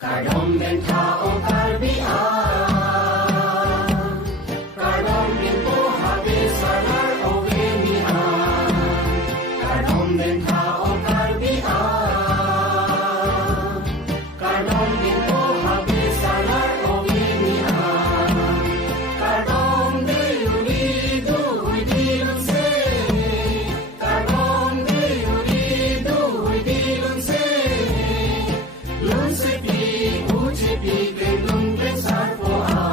Kadom ben tao kalbia, kadom ben po habis salar ovenia, kadom ben tao kalbia, kadom ben po habis salar ovenia, kadom de uridu idilun se, kadom de uridu idilun se, lun se Ucipi kendung besar poa,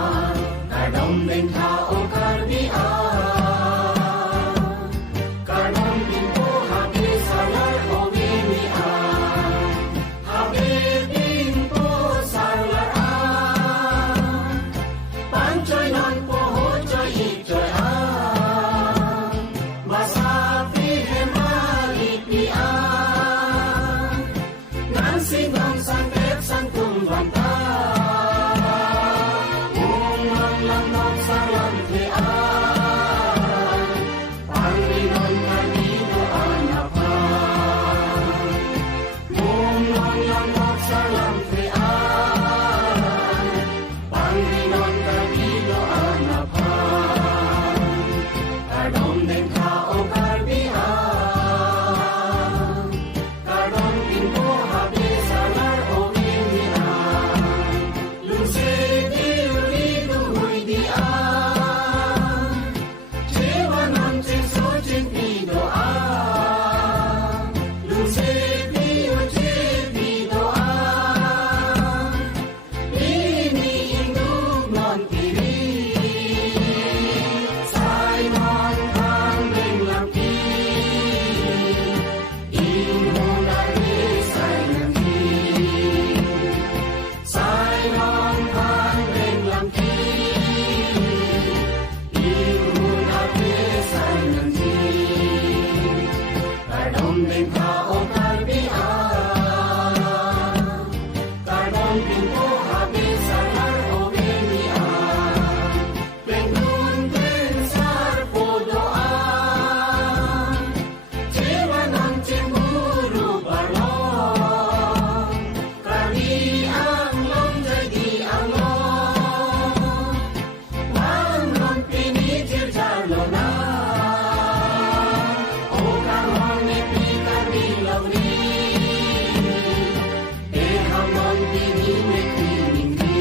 kadom ben tao kalbia, kadom ben po habis salar ovenia, habis bin po salar a, pancoy non po hocoy icoy a, masafi hemalipi a, nansing bang sangkep sangkung banta, unang lanok sa lantian, Panginoon kanino anapan, unang lanok sa lantian, Panginoon kanino anapan, kadom ben tao kalbia, kadom bin po habis salar ovenia, luse di uridu huidia, cewa non censo cempidoa, luse di uce pidoa, ini induk non kiri, sai non kang beng lampi, inmunari sai nanti, sai non kang beng lampi, inmunari sai nanti, kadom ben tao kalbia, kadom ben po habis salar ovenia, pengun pensar podoa, cewa non cemburu balong, kali ang long jadi along, wang non pinijir jalona, o kahong nepi kabilaw ni, ehang non pinimek piningdi,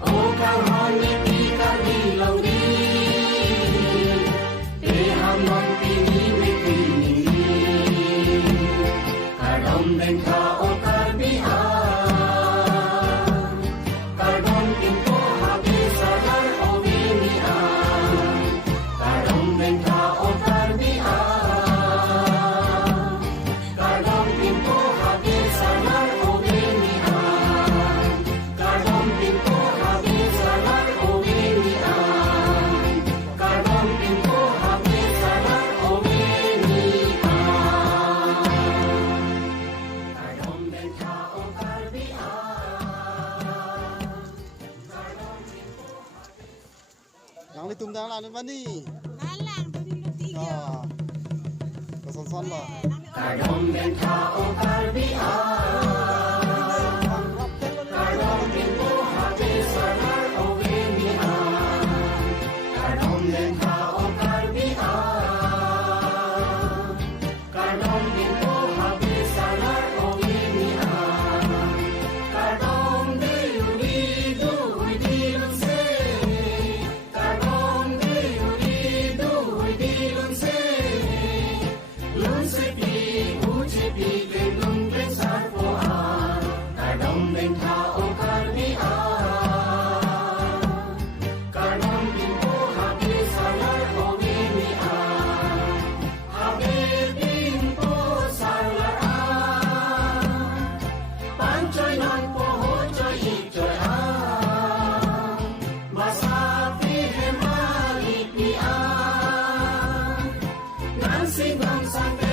o kahong nepi kabilaw ni, ehang non pinimek piningdi, kadom ben tao kalbia, kadom bin po habis salar ovenia, kadom ben tao kalbia, kadom bin po habis salar ovenia, kadom bin po habis salar ovenia, kadom bin po habis salar ovenia, kadom ben tao kalbia, kadom bin po Yang litum dah lah nampak ni. Alang tu ni tiga. Kesan-kesan lah. kadom ben tao kalbia, kadom bin po habis salar ovenia, kadom ben tao kalbia, kadom bin po habis salar ovenia, kadom de uridu idilun se, kadom de uridu idilun se, lun sepi ucipi kendung besar poa, kadom ben tao kalbia, kadom bin po habis salar ovenia, habis bin po salar a, pancoy non po hocoy icoy a, masafi hemalipi a, nansing bang sangkep